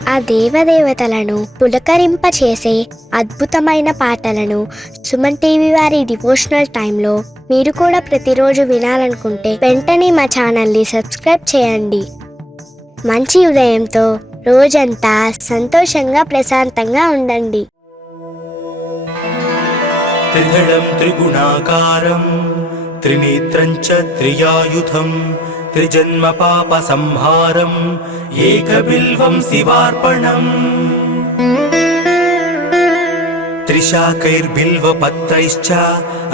ఆ దేవదేవతలను పులకరింపచేసే అద్భుతమైన పాటలను సుమన్ టీవీ వారి డివోషనల్ టైంలో మీరు కూడా ప్రతిరోజు వినాలనుకుంటే వెంటనే మా ఛానల్ని సబ్స్క్రైబ్ చేయండి. మంచి ఉదయంతో రోజంతా సంతోషంగా ప్రశాంతంగా ఉండండి. త్రిదళం త్రిగుణాకారం త్రినేత్రం చ త్రియాయుధం త్రిజన్మ పాప సంహారం ఏకబిల్వం శివార్పణం. త్రిశాకైర్బిల్వపత్రైశ్చ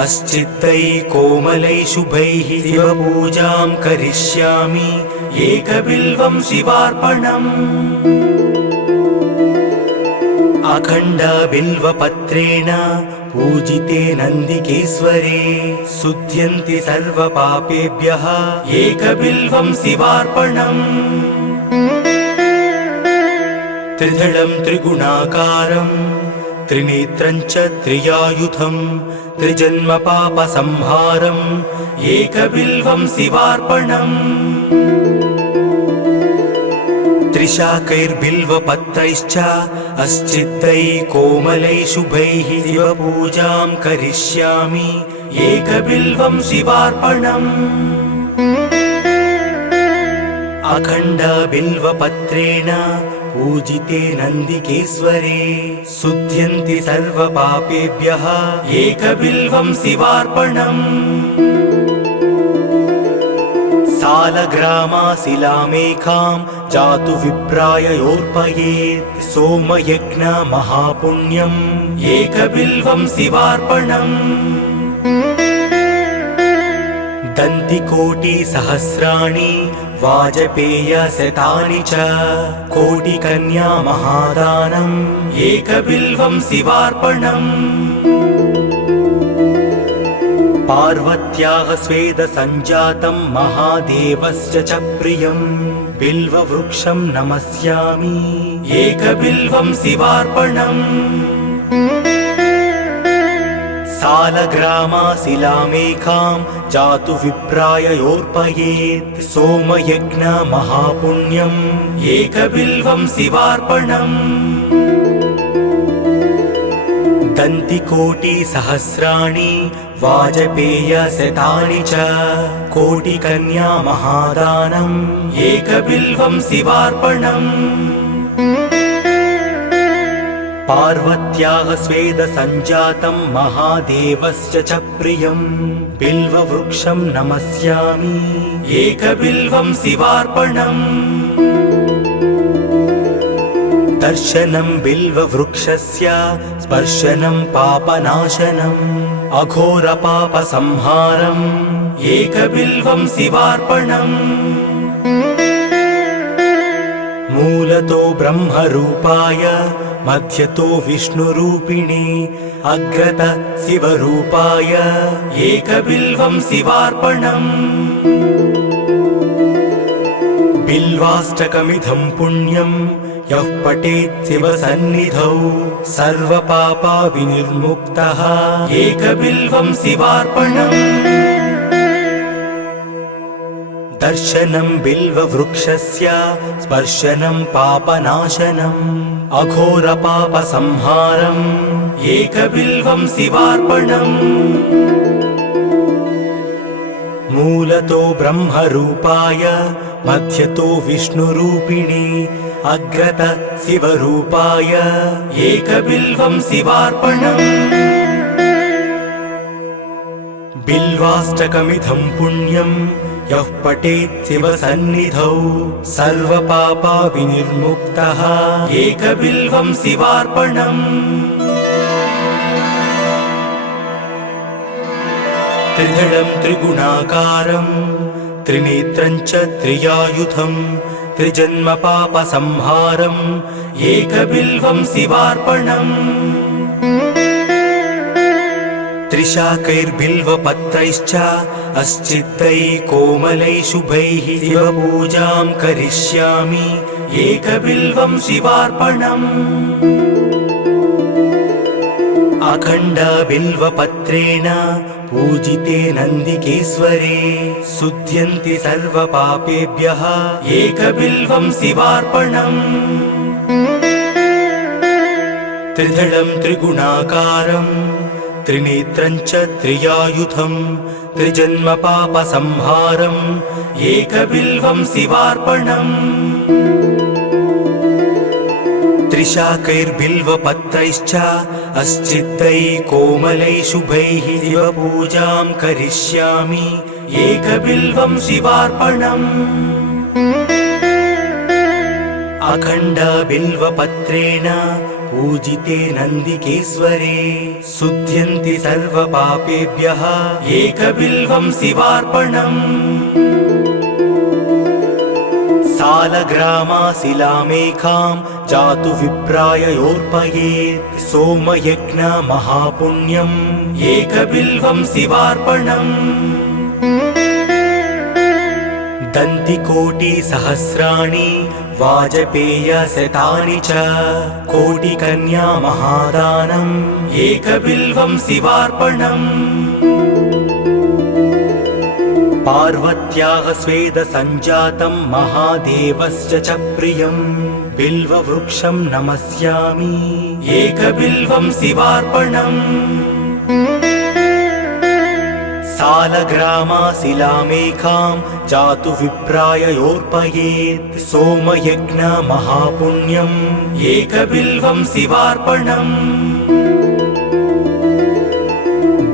అశ్చిత్తై కోమలై శుభైః శివపూజాం కరిష్యామి ఏకబిల్వం శివార్పణం. అఖండ బిల్వపత్రేణ పూజితే నందికేశ్వరే శుద్ధ్యంతి సర్వపాపేభ్యః ఏకబిల్వం శివార్పణం. త్రిదళం త్రిగుణాకారం త్రినేత్రం చ త్రియాయుధం త్రిజన్మ పాప సంహారం ఏకబిల్వం శివార్పణం. త్రిశాకైర్బిల్వపత్రైశ్చ అశ్చిత్తై కోమలై శుభైః శివపూజాం కరిష్యామి ఏకబిల్వం శివార్పణం. అఖండ బిల్వపత్రేణ పూజితే నందికేశ్వరే శుద్ధ్యంతి సర్వపాపేభ్యః ఏకబిల్వం శివార్పణం. సాలగ్రామాశిలామేకాం జాతు విప్రాయయోర్పయేత్ సోమయజ్ఞ మహాపుణ్యం ఏకబిల్వం శివార్పణం. దంతికోటి సహస్రాణి వాజపేయ శతాని చ కోటి కన్యా మహాదానం ఏకబిల్వం శివార్పణం. పార్వత్యాః స్వేద సంజాతం మహాదేవస్య చ ప్రియం బిల్వవృక్షం నమస్యామి ఏకబిల్వం శివార్పణం. సాలగ్రామాశిలామేకాం జాతు విప్రాయయోర్పయేత్ సోమయజ్ఞ మహాపుణ్యం ఏకబిల్వం శివార్పణం. దంతికోటి సహస్రాణి వాజపేయ శతాని చ కోటి కన్యా మహాదానం ఏకబిల్వం శివార్పణం. పార్వత్యాః స్వేద సంజాతం మహాదేవస్య చ ప్రియం బిల్వవృక్షం నమస్యామి ఏకబిల్వం శివార్పణం. దర్శనం బిల్వవృక్షస్య స్పర్శనం పాపనాశనం అఘోర పాప సంహారం ఏకబిల్వం శివార్పణం. మూలతో బ్రహ్మరూపాయ మధ్యతో విష్ణురూపిణి అగ్రత శివరూపాయ ఏకబిల్వం శివార్పణం. బిల్వాష్టకమిదం పుణ్యం యః పఠేత్ శివసన్నిధౌ సర్వపాపా వినిర్ముక్తః ఏకబిల్వం శివార్పణం. దర్శనం బిల్వవృక్షస్య స్పర్శనం పాపనాశనం అఘోర పాప సంహారం ఏకబిల్వం శివార్పణం. మూలతో బ్రహ్మరూపాయ మధ్యతో విష్ణురూపిణి అగ్రత శివరూపాయ ఏకబిల్వం శివార్పణం. బిల్వాష్టకమిదం పుణ్యం యః పఠేత్ శివసన్నిధౌ సర్వపాపా వినిర్ముక్తః ఏకబిల్వం శివార్పణం. త్రిదళం త్రిగుణాకారం త్రినేత్రం చ త్రియాయుధం త్రిజన్మ పాప సంహారం ఏకబిల్వం శివార్పణం. త్రిశాకైర్బిల్వపత్రైశ్చ అశ్చిత్తై కోమలై శుభైః శివపూజాం కరిష్యామి ఏకబిల్వం శివార్పణం. అఖండ బిల్వపత్రేణ పూజితే నందికేశ్వరే శుద్ధ్యంతి సర్వపాపేభ్యః ఏకబిల్వం శివార్పణం. त्रिदलं त्रिगुणाकारं त्रिनेत्रं च त्रियायुधं त्रिजन्मपापसंहारम् एकबिल्वं शिवार्पणम् त्रिशाकैर्बिल्वपत्रैश्च अस्चित्तैः कोमलैः शुभैः शिवपूजां करिष्यामि एकबिल्वं शिवार्पणम् अखण्डबिल्वपत्रेण पूजिते नन्दिकेश्वरे शुध्यन्ति सर्वपापेभ्यः एकबिल्वं शिवार्पणम् सालग्रामाशिलामेकां जातु विप्राय योर्पयेत् सोमयज्ञमहापुण्यम् एकबिल्वं शिवार्पणम् दन्तिकोटिसहस्राणि वाजपेयशतानि च कोटिकन्या महादानम् एकबिल्वं शिवार्पणम् पार्वत्याः स्वेदसञ्जातं महादेवस्य च प्रियं बिल्ववृक्षं नमस्यामि एकबिल्वं शिवार्पणम् सालग्रामाशिलामेकां जातु विप्राय योर्पयेत् सोमयज्ञमहापुण्यम् एकबिल्वं शिवार्पणम्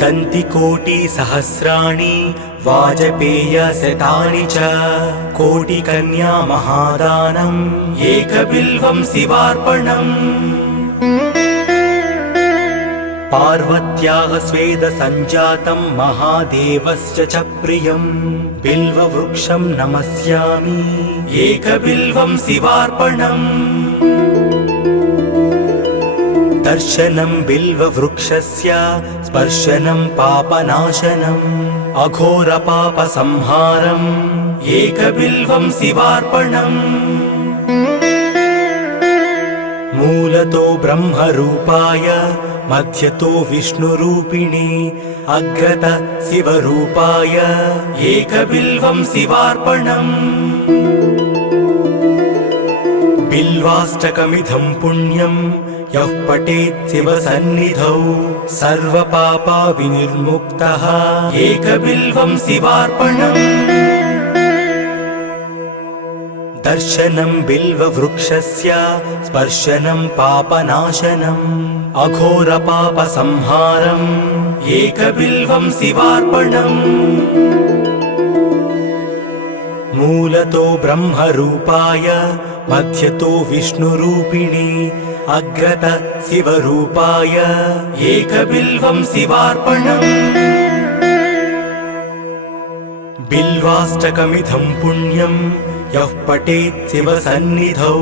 दन्तिकोटिसहस्राणि वाजपेयशतानि च कोटिकन्या महादानम् एकबिल्वं शिवार्पणम् पार्वत्याः स्वेदसञ्जातं महादेवस्य च प्रियं बिल्ववृक्षं नमस्यामि एकबिल्वं शिवार्पणम् दर्शनं बिल्ववृक्षस्य स्पर्शनं पापनाशनम् अघोरपापसंहारम् एकबिल्वं शिवार्पणम् मूलतो ब्रह्मरूपाय मध्यतो विष्णुरूपिणे अग्रत शिवरूपाय एकबिल्वं शिवार्पणम् बिल्वाष्टकमिदं पुण्यं यः पठेत् शिवसन्निधौ सर्वपापविनिर्मुक्तः एकबिल्वं शिवार्पणम् दर्शनं बिल्ववृक्षस्य स्पर्शनं पापनाशनम् अघोरपापसंहारम् एकबिल्वं शिवार्पणम् मूलतो ब्रह्मरूपाय मध्यतो विष्णुरूपिणे अग्रत शिवरूपाय एकबिल्वं शिवार्पणम् बिल्वाष्टकमिदं पुण्यं यः पठेत् शिवसन्निधौ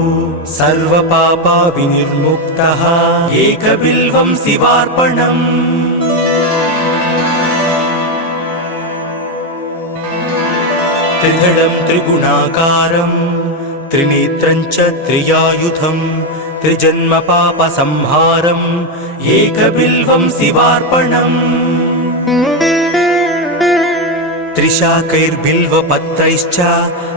सर्वपापविनिर्मुक्तः एकबिल्वं शिवार्पणम् त्रिदलं त्रिगुणाकारं त्रिनेत्रं च त्रियायुधं त्रिजन्मपापसंहारम् एकबिल्वं शिवार्पणम् त्रिशाकैर्बिल्वपत्रैश्च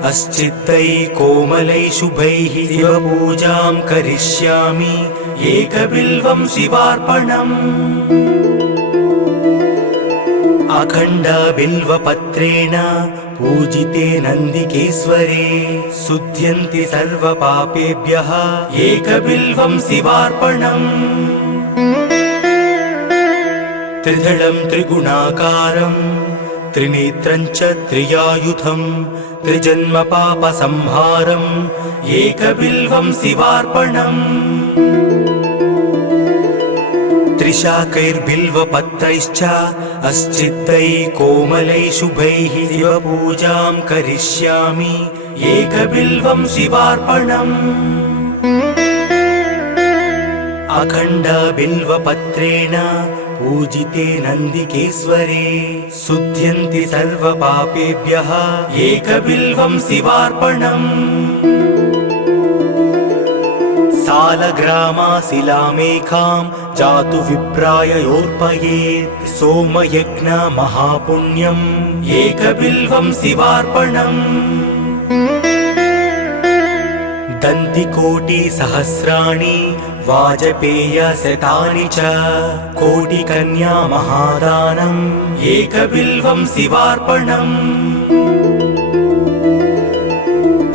अस्चित्तैः कोमलैः शुभैः शिवपूजां करिष्यामि एकबिल्वं शिवार्पणम् अखण्डबिल्वपत्रेण पूजिते नन्दिकेश्वरे शुध्यन्ति सर्वपापेभ्यः एकबिल्वं शिवार्पणम् त्रिदलं त्रिगुणाकारं त्रिनेत्रं च त्रियायुधं त्रिजन्मपापसंहारम् एकबिल्वं शिवार्पणम् त्रिशाकैर्बिल्वपत्रैश्च अस्चित्तैः कोमलैः शुभैः शिवपूजां करिष्यामि एकबिल्वं शिवार्पणम् अखण्डबिल्वपत्रेण पूजिते नन्दिकेश्वरे शुध्यन्ति सर्वपापेभ्यः एकबिल्वं शिवार्पणम् सालग्रामाशिलामेकां जातु विप्राय योर्पयेत् सोमयज्ञमहापुण्यम् एकबिल्वं शिवार्पणम् दन्तिकोटिसहस्राणि वाजपेयशतानि च कोटिकन्या महादानम् एकबिल्वं शिवार्पणम्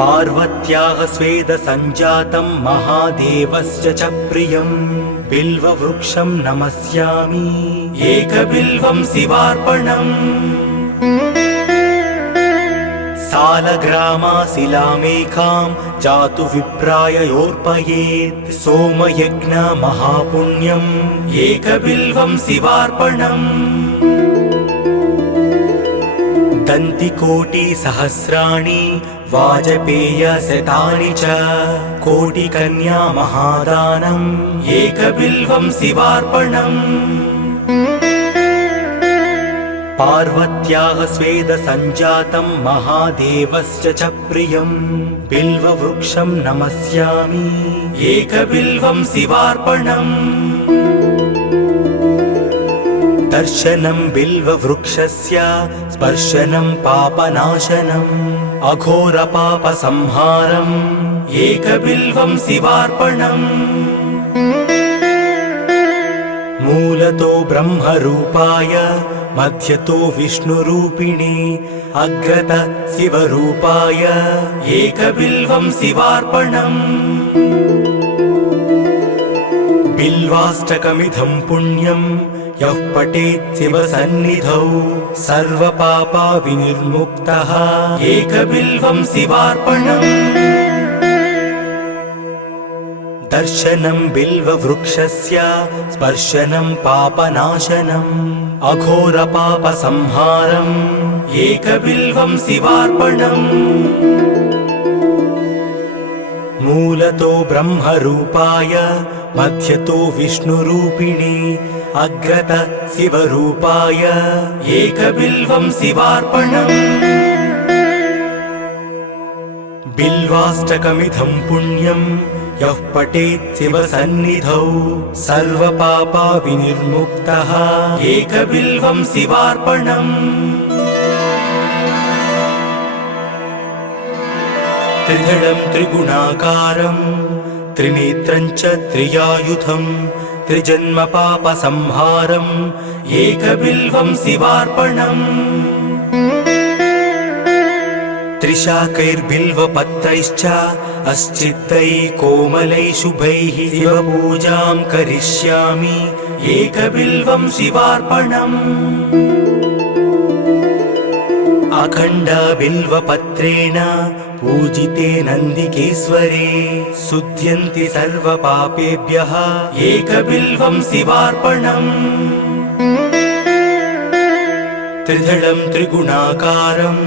पार्वत्याः स्वेदसञ्जातं महादेवस्य च प्रियं बिल्ववृक्षं नमस्यामि एकबिल्वं शिवार्पणम् सालग्रामाशिलामेकां जातु विप्राय योर्पयेत् सोमयज्ञ महापुण्यम् एकबिल्वं शिवार्पणम् दन्तिकोटिसहस्राणि वाजपेयशतानि च कोटिकन्या महादानम् एकबिल्वं शिवार्पणम् पार्वत्याः स्वेदसञ्जातं महादेवस्य च प्रियं बिल्ववृक्षं नमस्यामि एकबिल्वं शिवार्पणम् दर्शनं बिल्ववृक्षस्य स्पर्शनं पापनाशनम् अघोरपापसंहारम् एकबिल्वं शिवार्पणम् मूलतो ब्रह्मरूपाय मध्यतो विष्णुरूपिणे अग्रत शिवरूपाय एकबिल्वं शिवार्पणम् बिल्वाष्टकमिदं पुण्यं यः पठेत् शिवसन्निधौ सर्वपापा विनिर्मुक्तः एकबिल्वं शिवार्पणम् दर्शनं बिल्ववृक्षस्य स्पर्शनं पापनाशनम् अघोरपापसंहारम् एकबिल्वं शिवार्पणम् मूलतो ब्रह्मरूपाय मध्यतो विष्णुरूपिणे अग्रत शिवरूपाय एकबिल्वं शिवार्पणम् बिल्वाष्टकमिदं पुण्यं यः पठेत् शिवसन्निधौ सर्वपापा विनिर्मुक्तः एकबिल्वं शिवार्पणम् त्रिदलं त्रिगुणाकारं त्रिनेत्रं च त्रियायुधं त्रिजन्मपापसंहारम् एकबिल्वं शिवार्पणम् त्रिशाकैर्बिल्वपत्रैश्च अश्चित्तैः कोमलैः शुभैः शिवपूजां करिष्यामि एकबिल्वं शिवार्पणम् अखण्डबिल्वपत्रेण पूजिते नन्दिकेश्वरे शुध्यन्ति सर्वपापेभ्यः एकबिल्वं शिवार्पणम् त्रिदलं त्रिगुणाकारं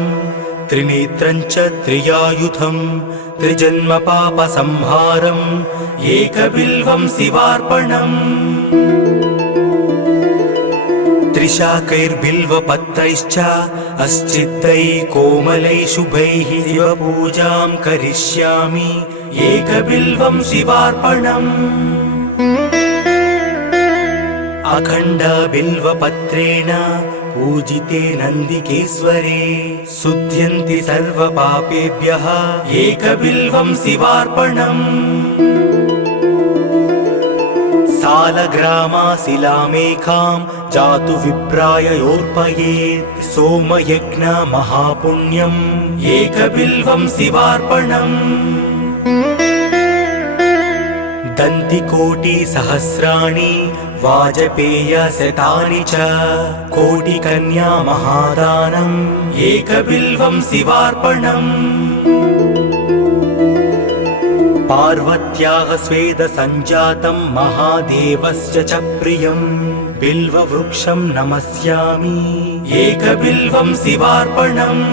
त्रिनेत्रं च त्रियायुधं त्रिजन्मपापसंहारम् एकबिल्वं शिवार्पणम् त्रिशाकैर्बिल्वपत्रैश्च अश्चित्तैः कोमलैः शुभैः शिवपूजां करिष्यामि एकबिल्वं शिवार्पणम् अखण्डबिल्वपत्रेण पूजिते नन्दिकेश्वरे शुध्यन्ति सर्वपापेभ्यः एकबिल्वं शिवार्पणम् सालग्रामाशिलामेकां जातु विप्राय योर्पयेत् सोमयज्ञ महापुण्यम् एकबिल्वं शिवार्पणम् दन्तिकोटिसहस्राणि वाजपेयशतानि च कोटिकन्या महादानम् एकबिल्वं शिवार्पणम् पार्वत्याः स्वेदसञ्जातं महादेवस्य च प्रियं बिल्ववृक्षं नमस्यामि एकबिल्वं शिवार्पणम्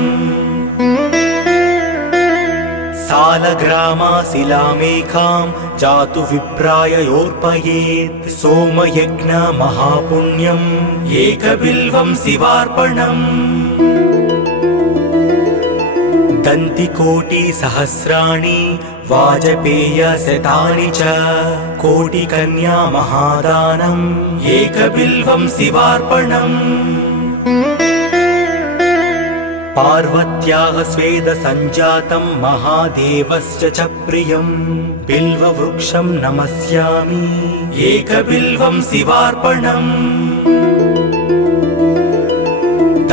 सालग्रामाशिलामेकां जातु विप्राय योर्पयेत् सोमयज्ञ महापुण्यम् एकबिल्वं शिवार्पणम् दन्तिकोटिसहस्राणि वाजपेयशतानि च कोटिकन्या महादानम् एकबिल्वं शिवार्पणम् पार्वत्याः स्वेदसञ्जातं महादेवस्य च प्रियं बिल्ववृक्षं नमस्यामि एकबिल्वं शिवार्पणम्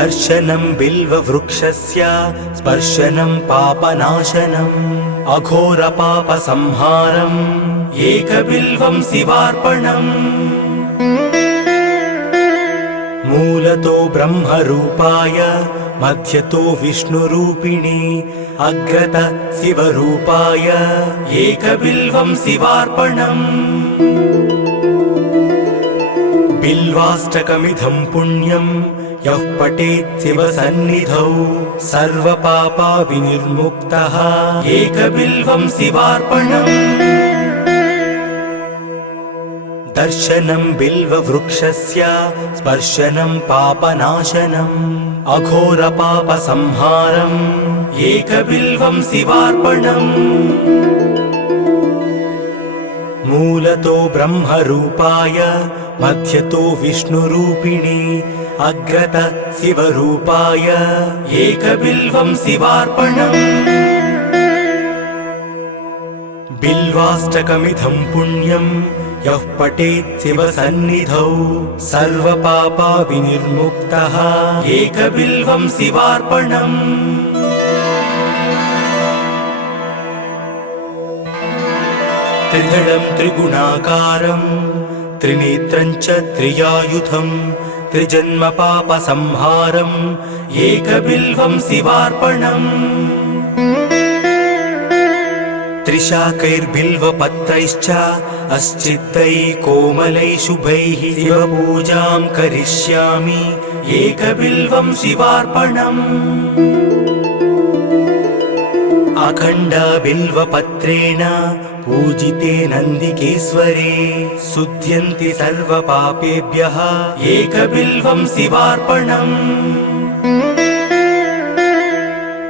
दर्शनं बिल्ववृक्षस्य स्पर्शनं पापनाशनम् अघोरपापसंहारम् एकबिल्वं शिवार्पणम् मूलतो ब्रह्मरूपाय मध्यतो विष्णुरूपिणे अग्रत शिवरूपाय एकबिल्वं शिवार्पणम् बिल्वाष्टकमिदं पुण्यं यः पठेत् शिवसन्निधौ सर्वपापविनिर्मुक्तः एकबिल्वं शिवार्पणम् दर्शनं बिल्ववृक्षस्य स्पर्शनं पापनाशनम् अघोरपापसंहारम् एकबिल्वं शिवार्पणम् मूलतो ब्रह्मरूपाय मध्यतो विष्णुरूपिणे अग्रत शिवरूपाय एकबिल्वं शिवार्पणम् बिल्वाष्टकमिदं पुण्यं यः पठेत् शिवसन्निधौ सर्वपापविनिर्मुक्तः एकबिल्वं शिवार्पणम् त्रिदलं त्रिगुणाकारं त्रिनेत्रं च त्रियायुधं त्रिजन्मपापसंहारम् एकबिल्वं शिवार्पणम् त्रिशाकैर्बिल्वपत्रैश्च अस्चित्तैः कोमलैः शुभैः शिवपूजां करिष्यामि एकबिल्वं शिवार्पणम् अखण्डबिल्वपत्रेण पूजिते नन्दिकेश्वरे शुध्यन्ति सर्वपापेभ्यः एकबिल्वं शिवार्पणम्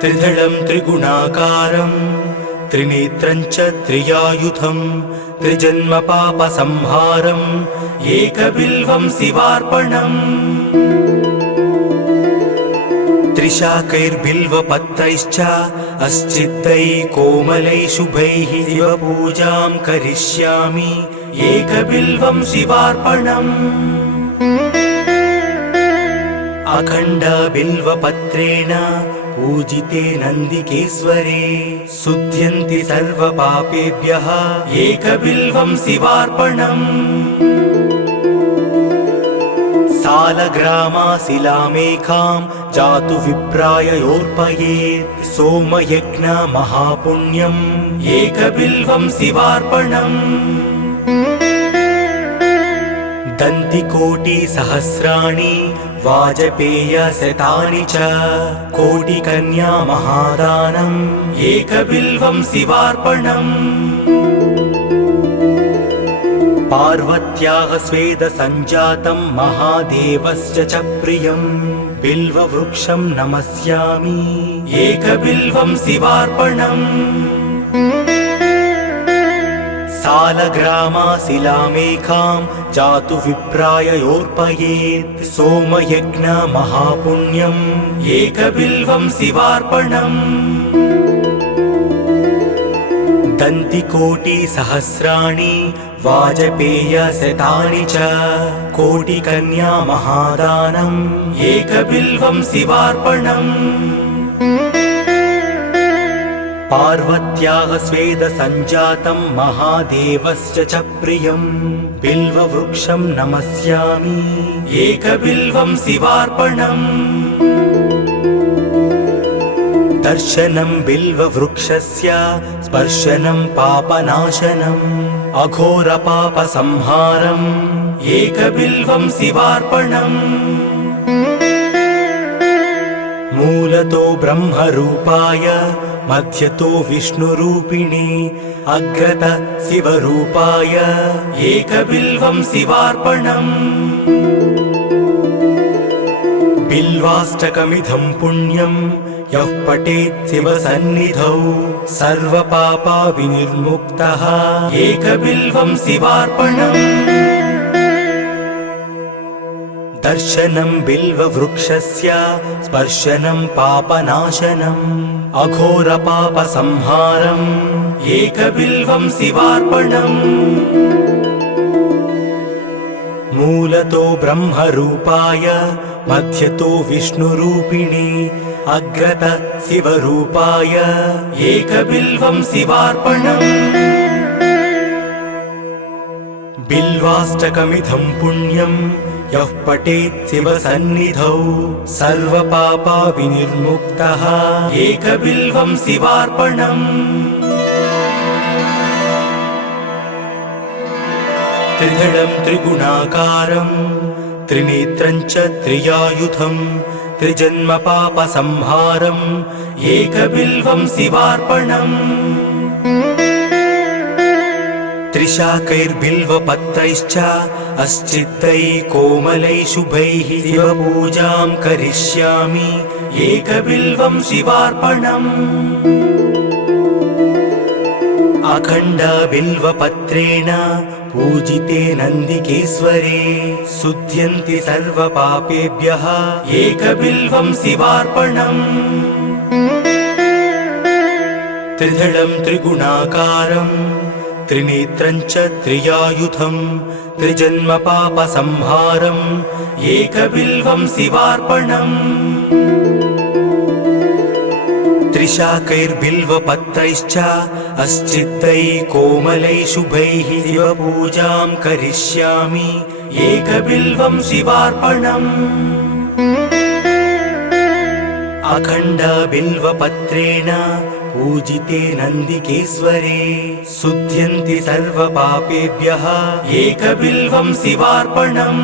त्रिदलं त्रिगुणाकारं त्रिनेत्रं च त्रियायुधं त्रिजन्मपापसंहारम् एकबिल्वं शिवार्पणम् त्रिशाकैर्बिल्वपत्रैश्च अस्चित्तैः कोमलैः शुभैः शिवपूजां करिष्यामि एकबिल्वं शिवार्पणम् अखण्डबिल्वपत्रेण पूजिते नन्दिकेश्वरे शुध्यन्ति सर्वपापेभ्यः एकबिल्वं शिवार्पणम् सालग्रामाशिलामेकां जातु विप्राययोर्पयेत् सोमयज्ञमहापुण्यम् एकबिल्वं शिवार्पणम् दन्तिकोटिसहस्राणि वाजपेयशतानि च कोटिकन्या महादानम् एकबिल्वं शिवार्पणम् पार्वत्याः स्वेदसञ्जातं महादेवस्य च प्रियं बिल्ववृक्षं नमस्यामि एकबिल्वं शिवार्पणम् सालग्रामाशिलामेकां जातु विप्राययोर्पयेत् सोमयज्ञमहापुण्यम् एकबिल्वं शिवार्पणम् दन्तिकोटिसहस्राणि वाजपेयशतानि च कोटिकन्या महादानम् एकबिल्वं शिवार्पणम् पार्वत्याः स्वेदसञ्जातं महादेवस्य च प्रियं बिल्ववृक्षं नमस्यामि एकबिल्वं शिवार्पणम् दर्शनं बिल्ववृक्षस्य स्पर्शनं पापनाशनम् अघोरपापसंहारम् एकबिल्वं शिवार्पणम् मूलतो ब्रह्मरूपाय मध्यतो विष्णुरूपिणे अग्रत शिवरूपाय एकबिल्वं शिवार्पणम् बिल्वाष्टकमिदं पुण्यं यः पठेत् शिवसन्निधौ सर्वपापविनिर्मुक्तः एकबिल्वं शिवार्पणम् दर्शनं बिल्ववृक्षस्य स्पर्शनं पापनाशनम् अघोरपापसंहारम् एकबिल्वं शिवार्पणम् मूलतो ब्रह्मरूपाय मध्यतो विष्णुरूपिणी अग्रत शिवरूपाय एकबिल्वं शिवार्पणम् बिल्वाष्टकमिदं पुण्यं यः पठेत् शिवसन्निधौ सर्वपापविनिर्मुक्तः एकबिल्वं शिवार्पणम् त्रिदलं त्रिगुणाकारं त्रिनेत्रं च त्रियायुधं त्रिजन्मपापसंहारम् एकबिल्वं शिवार्पणम् त्रिशाकैर्बिल्वपत्रैश्च अश्चित्तैः कोमलैः शुभैः शिवपूजां करिष्यामि एकबिल्वं शिवार्पणम् अखण्डबिल्वपत्रेण पूजिते नन्दिकेश्वरे शुध्यन्ति सर्वपापेभ्यः एकबिल्वं शिवार्पणम् त्रिदलं त्रिगुणाकारं त्रिनेत्रं च त्रियायुधं त्रिजन्मपापसंहारम् एकबिल्वं शिवार्पणम् त्रिशाकैर्बिल्वपत्रैश्च अश्चित्तैः कोमलैः शुभैः शिवपूजां करिष्यामि एकबिल्वं शिवार्पणम् अखण्डबिल्वपत्रेण पूजिते नन्दिकेश्वरे शुध्यन्ति सर्वपापेभ्यः एकबिल्वं शिवार्पणम्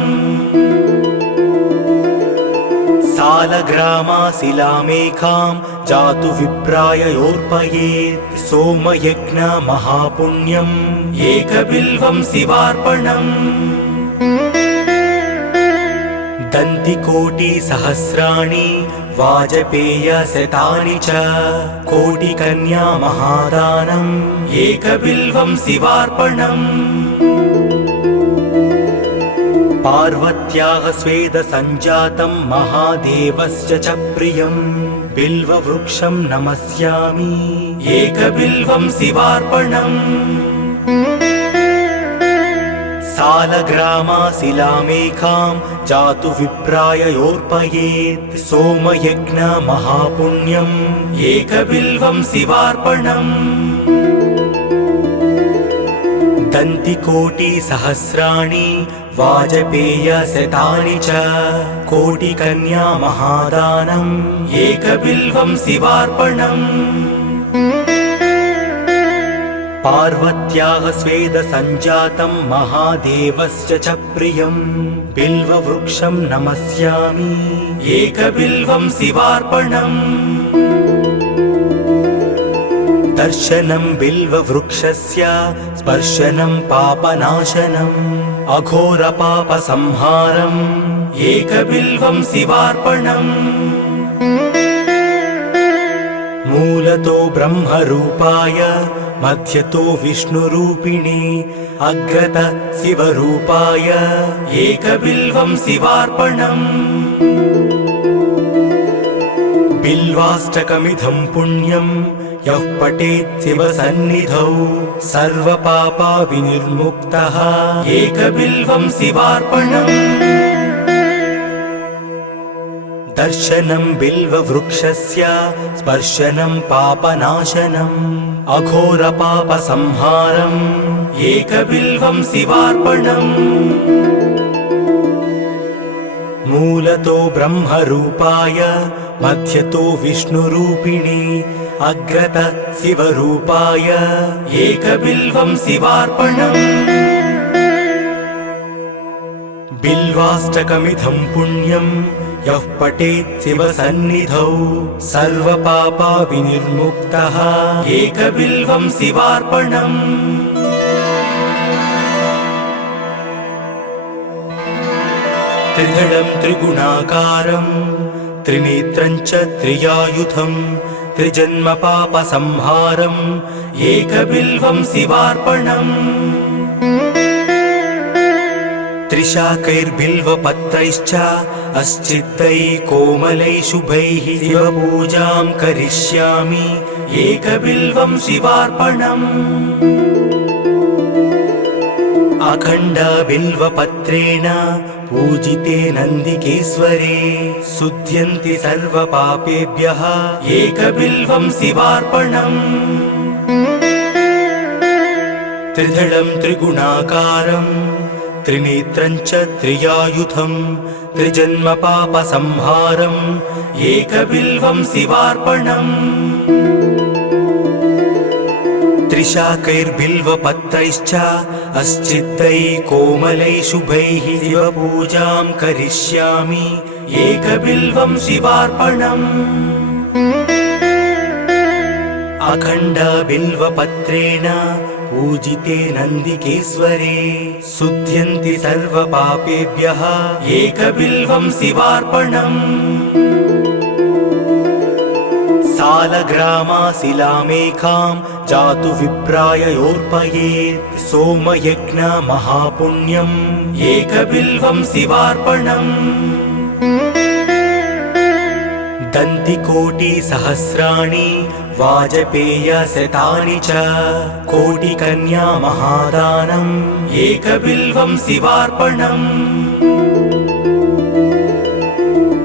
सालग्रामाशिलामेकां जातु विप्राययोर्पयेत् सोमयज्ञ महापुण्यम् एकबिल्वं शिवार्पणम् दन्तिकोटिसहस्राणि वाजपेयशतानि च कोटिकन्या महादानम् एकबिल्वं शिवार्पणम् पार्वत्याः स्वेदसञ्जातं महादेवस्य च प्रियम् बिल्ववृक्षं नमस्यामि एकबिल्वं शिवार्पणम् सालग्रामाशिलामेकां जातु विप्राययोर्पयेत् सोमयज्ञ महापुण्यम् एकबिल्वं शिवार्पणम् दन्तिकोटिसहस्राणि वाजपेयशतानि च कोटिकन्या महादानम् एकबिल्वं शिवार्पणम् पार्वत्याः स्वेदसञ्जातं महादेवस्य च प्रियम् बिल्ववृक्षं नमस्यामि एकबिल्वं शिवार्पणम् दर्शनं बिल्ववृक्षस्य स्पर्शनं पापनाशनम् अघोरपापसंहारम् एकबिल्वं शिवार्पणम् मूलतो ब्रह्मरूपाय मध्यतो विष्णुरूपिणी अग्रत शिवरूपाय एकबिल्वं शिवार्पणम् बिल्वाष्टकमिदं पुण्यं यः पठेत् शिवसन्निधौ सर्वपापविनिर्मुक्तः एकबिल्वं शिवार्पणम् दर्शनं बिल्ववृक्षस्य स्पर्शनं पापनाशनम् अघोरपापसंहारम् एकबिल्वं शिवार्पणम् मूलतो ब्रह्मरूपाय मध्यतो विष्णुरूपिणी अग्रत शिवरूपाय एकबिल्वं शिवार्पणम् बिल्वाष्टकमिदं पुण्यं यः पठेत् शिवसन्निधौ सर्वपापविनिर्मुक्तः एकबिल्वं शिवार्पणम् त्रिदलं त्रिगुणाकारं त्रिनेत्रं च त्रियायुधं त्रिजन्मपापसंहारम् एकबिल्वं शिवार्पणम् त्रिशाकैर्बिल्वपत्रैश्च अस्चित्तैः कोमलैः शुभैः शिवपूजां करिष्यामि एकबिल्वं शिवार्पणम् अखण्डबिल्वपत्रेण पूजिते नन्दिकेश्वरे शुध्यन्ति सर्वपापेभ्यः एकबिल्वं शिवार्पणम् त्रिदलं त्रिगुणाकारं त्रिनेत्रं च त्रियायुधं त्रिजन्मपापसंहारम् एकबिल्वं शिवार्पणम् त्रिशाकैर्बिल्वपत्रैश्च अस्चित्तैः कोमलैः शुभैः शिवपूजां करिष्यामि एकबिल्वं शिवार्पणम् अखण्डबिल्वपत्रेण पूजिते नन्दिकेश्वरे शुध्यन्ति सर्वपापेभ्यः एकबिल्वं शिवार्पणम् सालग्रामाशिलामेकां जातु विप्राययोर्पयेत् सोमयज्ञ महापुण्यम् एकबिल्वं शिवार्पणम् दन्तिकोटिसहस्राणि वाजपेयशतानि च कोटिकन्या महादानम् एकबिल्वं शिवार्पणम्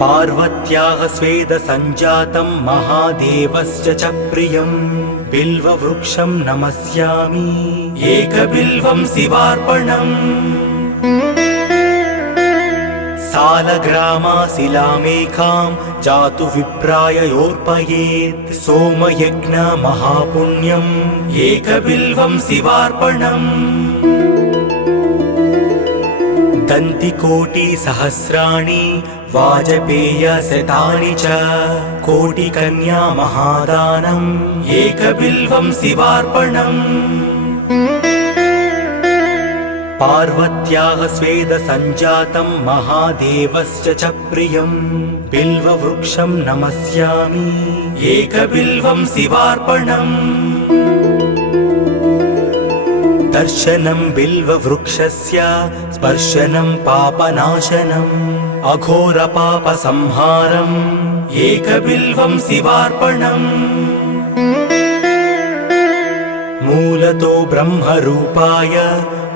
पार्वत्याः स्वेदसञ्जातं महादेवस्य च प्रियं बिल्ववृक्षं नमस्यामि एकबिल्वं शिवार्पणम् सालग्रामाशिलामेकां जातु विप्राययोर्पयेत् सोमयज्ञ महापुण्यम् एकबिल्वं शिवार्पणम् दन्तिकोटिसहस्राणि वाजपेयशतानि च कोटिकन्या महादानम् एकबिल्वं शिवार्पणम् पार्वत्याः स्वेदसञ्जातं महादेवस्य च प्रियं बिल्ववृक्षं नमस्यामि एकबिल्वं शिवार्पणम् दर्शनं बिल्ववृक्षस्य स्पर्शनं पापनाशनम् अघोरपापसंहारम् एकबिल्वं शिवार्पणम् मूलतो ब्रह्मरूपाय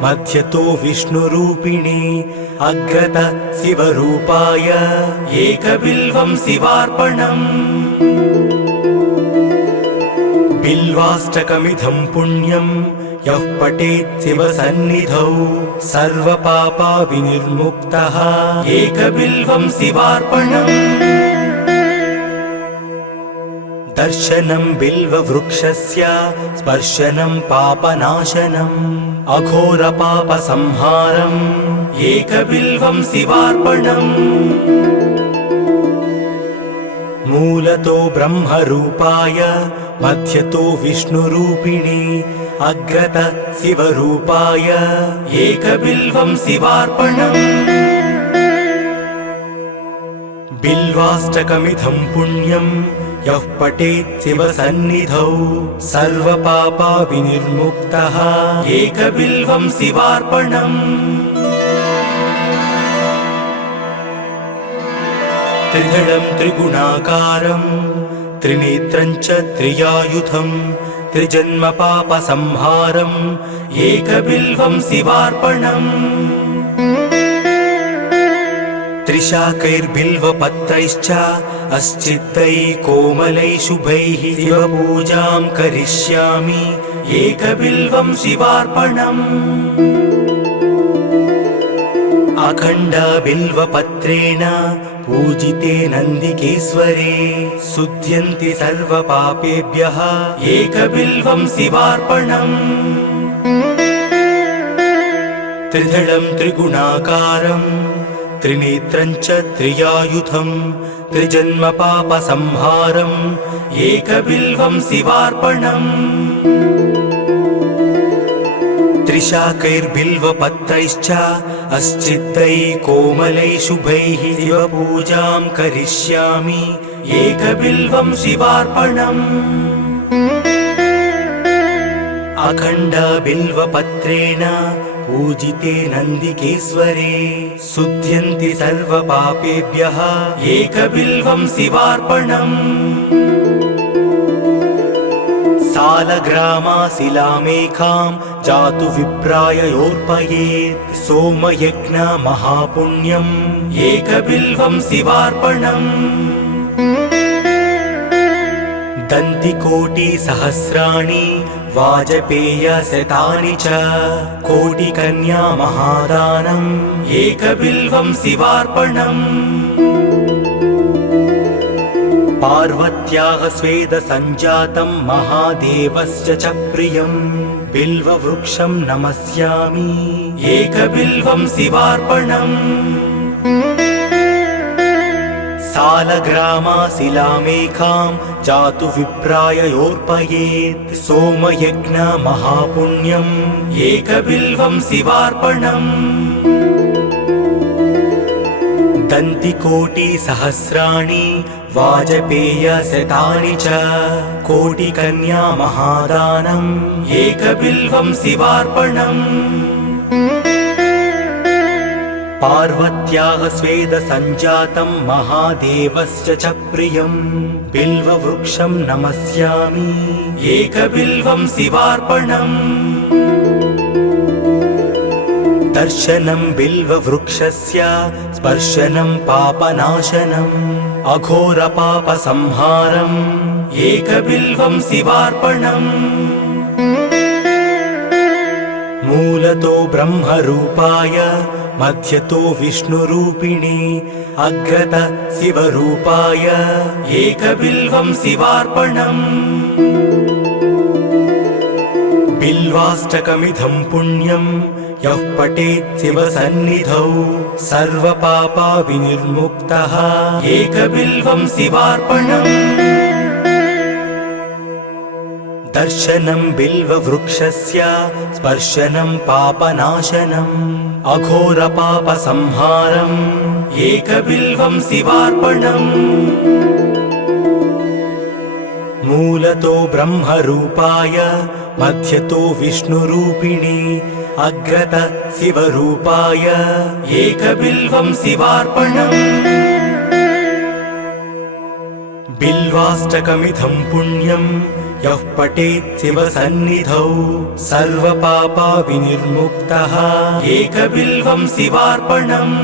मध्यतो विष्णुरूपिणे अग्रतः शिवरूपाय एकबिल्वं शिवार्पणम् बिल्वाष्टकमिदं पुण्यं यः पठेत् शिवसन्निधौ सर्वपापविनिर्मुक्तः एकबिल्वं शिवार्पणम् दर्शनं बिल्ववृक्षस्य स्पर्शनं पापनाशनम् अघोरपापसंहारम् एकबिल्वं शिवार्पणम् मूलतो ब्रह्मरूपाय मध्यतो विष्णुरूपिणे अग्रतः शिवरूपाय एकबिल्वं शिवार्पणम् बिल्वाष्टकमिदं पुण्यं यः पठेत् शिवसन्निधौ सर्वपापविनिर्मुक्तः एकबिल्वं शिवार्पणम् त्रिदलं त्रिगुणाकारं त्रिनेत्रं च त्रियायुधं त्रिजन्मपापसंहारम् एकबिल्वं शिवार्पणम् त्रिशाकैर्बिल्वपत्रैश्च अस्चित्तैः कोमलैः शुभैः शिवपूजां करिष्यामि एकबिल्वं शिवार्पणम् अखण्डबिल्वपत्रेण पूजिते नन्दिकेश्वरे शुध्यन्ति सर्वपापेभ्यः एकबिल्वं शिवार्पणम् त्रिदलं त्रिगुणाकारं त्रिनेत्रं च त्रियायुधं त्रिजन्मपापसंहारम् एकबिल्वं शिवार्पणम् त्रिशाकैर्बिल्वपत्रैश्च अस्चित्तैः कोमलैः शुभैः शिवपूजां करिष्यामि एकबिल्वं शिवार्पणम् अखण्ड बिल्वपत्रेण पूजिते नन्दिकेश्वरे शुध्यन्ति सर्वपापेभ्यः एकबिल्वं शिवार्पणम् सालग्रामाशिलामेकां जातु विप्राय योर्पयेत् सोमयज्ञ महापुण्यम् एकबिल्वं शिवार्पणम् दन्तिकोटिसहस्राणि वाजपेयशतानि च कोटिकन्या महादानम् एकबिल्वं शिवार्पणम् पार्वत्याः स्वेदसञ्जातं महादेवस्य च प्रियम् बिल्ववृक्षं नमस्यामि एकबिल्वं शिवार्पणम् सालग्रामाशिलामेकां जातु विप्राय योर्पयेत् सोमयज्ञ महापुण्यम् एकबिल्वं शिवार्पणम् दन्तिकोटिसहस्राणि वाजपेयशतानि च कोटिकन्या महादानम् एकबिल्वं शिवार्पणम् पार्वत्याः स्वेदसञ्जातं महादेवस्य च प्रियम् बिल्ववृक्षं नमस्यामि एकबिल्वं शिवार्पणम् दर्शनं बिल्ववृक्षस्य स्पर्शनं पापनाशनम् अघोरपापसंहारम् एकबिल्वं शिवार्पणम् मूलतो ब्रह्मरूपाय मध्यतो विष्णुरूपिणे अग्रत शिवरूपाय एकबिल्वं शिवार्पणम् बिल्वाष्टकमिदं पुण्यं यः पठेत् शिवसन्निधौ सर्वपापा विनिर्मुक्तः एकबिल्वं शिवार्पणम् दर्शनं बिल्ववृक्षस्य स्पर्शनं पापनाशनम् अघोरपापसंहारम् एकबिल्वं शिवार्पणम् मूलतो ब्रह्मरूपाय मध्यतो विष्णुरूपिणे अग्रत शिवरूपाय एकबिल्वं शिवार्पणम् बिल्वाष्टकमिदं पुण्यं यः पठेत् शिवसन्निधौ सर्वपापा विनिर्मुक्तः एकबिल्वं शिवार्पणम्